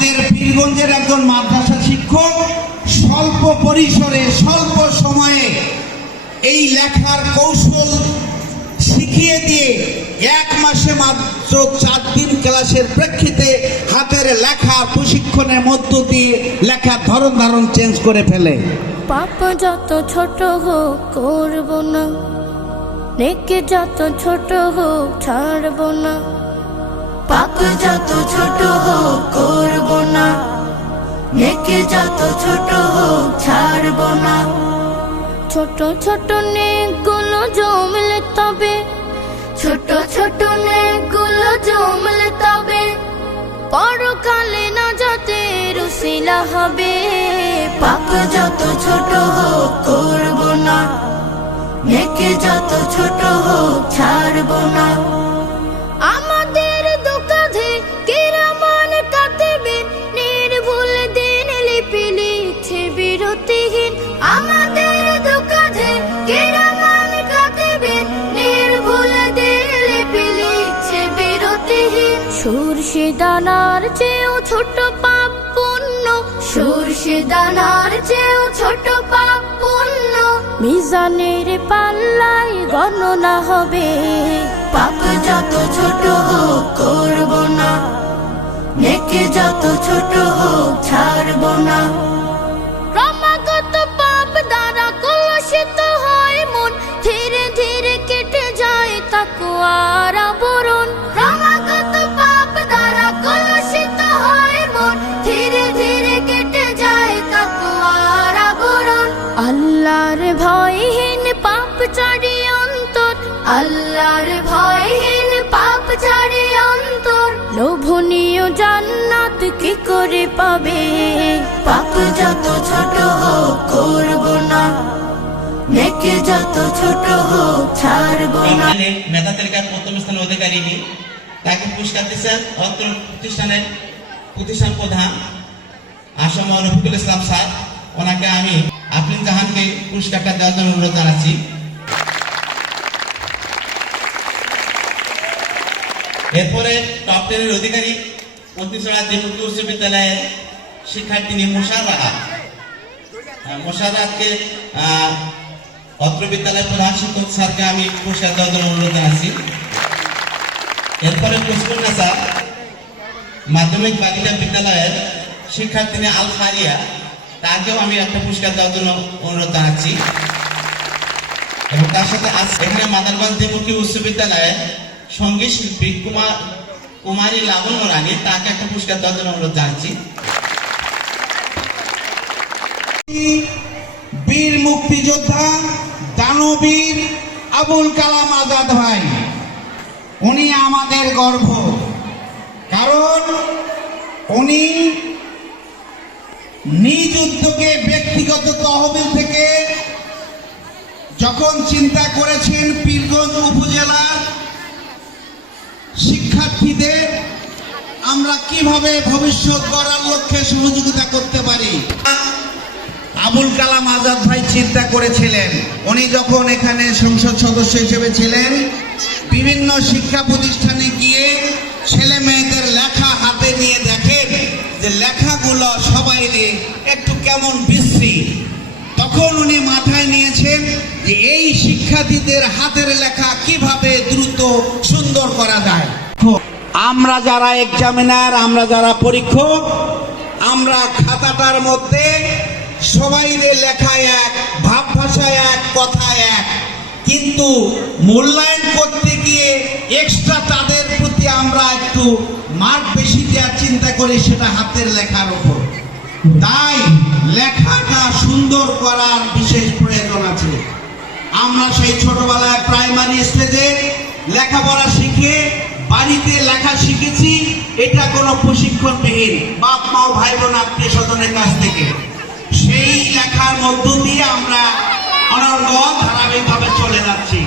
আমাদের পীরগঞ্জের একজন মাদ্রাসা শিক্ষক স্বল্প পরিসরে, স্বল্প সময়ে এই লেখার কৌশল শিখিয়ে দিয়ে এক মাসে মাত্র চার দিন ক্লাসের প্রেক্ষিতে হাতের লেখা প্রশিক্ষণের মধ্য দিয়ে লেখার ধরন ধারণ চেঞ্জ করে ফেলে। পাপ যত ছোট হোক করব না, নেকে যত ছোট হোক ছাড়ব না। পাপ যত ছোট হোক করব না। নেকে যত ছোট হোক ছাড়ব না। ছোট ছোট নেকগুলো জমলে তবে ছোট ছোট নেকগুলো জমলে তবে পরকালে না যাতে রুসিলা হবে। পাপ যত ছোট হোক করব না। নেকে যত ছোট হোক ছাড়ব না। সর্ষে দানার চেয়েও ছোট পাপ পুণ্য। সর্ষে দানার চেয়েও ছোট পাপ পুণ্য। মিজানের পাল্লায় গণনা হবে। পাপ যত ছোট হোক করব না, নেকে যত ছোট হোক ছাড়ব না। আল্লাহর ভয়হীন পাপ ছাড়ি অন্তর। লোভনীয় জান্নাত কি করে পাবে? পাপ যত ছোট হোক করব না নেকে যত ছোট হোক ছাড়ব না। মেধা তালিকার প্রথম স্থানের অধিকারিণী তাকে পুরস্কার দিচ্ছেন অত্র প্রতিষ্ঠানের প্রতিষ্ঠান প্রধান আসম রফিকুল ইসলাম স্যার। ওনাকে আমি আফরিন জাহানকে পুরস্কারটা দেওয়ার জন্য অনুরোধ জানাচ্ছি। এরপরে টপ অধিকারী প্রতিষ্ঠানা দেবুকি উচ্চ বিদ্যালয়ের শিক্ষার্থিনী মোশাররা মোশাররাতকে আহ অত্র বিদ্যালয়ের প্রধান শিক্ষক স্যারকে আমি পুরস্কার দেওয়ার জন্য অনুরোধ জানাচ্ছি। এরপরে পুষ্পন স্যার মাধ্যমিক বালিকা বিদ্যালয়ের শিক্ষার্থিনী আল ফারিয়া, তাকেও আমি একটা পুরস্কার দেওয়ার জন্য অনুরোধ জানাচ্ছি। এবং তার সাথে এখানে মাদারগঞ্জ দেবকী উচ্চ বিদ্যালয়ের সংগীত শিল্পী কুমার কুমারী লাবণ্য রানী, তাকে একটা পুরস্কার দেওয়ার জন্য অনুরোধ জানাচ্ছি। বীর মুক্তিযোদ্ধা দানবীর আবুল কালাম আজাদ ভাই, উনি আমাদের গর্ব। কারণ উনি নিজ উদ্যোগে ব্যক্তিগত তহবিল থেকে যখন চিন্তা করেছেন, পীরগঞ্জ উপজেলা শিক্ষার্থীদের আমরা কীভাবে ভবিষ্যৎ গড়ার লক্ষ্যে সহযোগিতা করতে পারি? আবুল কালাম আজাদ ভাই চিন্তা করেছিলেন। উনি যখন এখানে সংসদ সদস্য হিসেবে ছিলেন, বিভিন্ন শিক্ষা প্রতিষ্ঠানে গিয়ে ছেলে মেয়েদের লেখা হাতে নিয়ে দেখেন যে লেখাগুলো সবাই একটু কেমন বিশ্রী। তখন উনি মাথায় নিয়েছেন এই শিক্ষার্থীদের হাতের লেখা কীভাবে দ্রুত সুন্দর করা যায়? আমরা যারা এক্সামিনার আমরা যারা পরীক্ষক, আমরা খাতাটার মধ্যে সবাই লেখা এক ভাব ভাষা এক কথা এক। কিন্তু মূল্যায়ন করতে গিয়ে এক্সট্রা তাদের প্রতি আমরা একটু মার্ক বেশি দেওয়ার চিন্তা করি সেটা হাতের লেখার উপর। তাই লেখাটা সুন্দর করার বিশেষ প্রয়োজন আছে। আমরা সেই ছোটবেলায় প্রাইমারি স্টেজে লেখাপড়া শিখে বাড়িতে লেখা শিখেছি, এটা কোনো প্রশিক্ষণবিহীন বাপ, মা ও ভাই বোন, আত্মীয় স্বজনের কাছ থেকে। সেই লেখার মধ্য দিয়ে আমরা অনর্গ ধারাবাহিকভাবে চলে যাচ্ছি।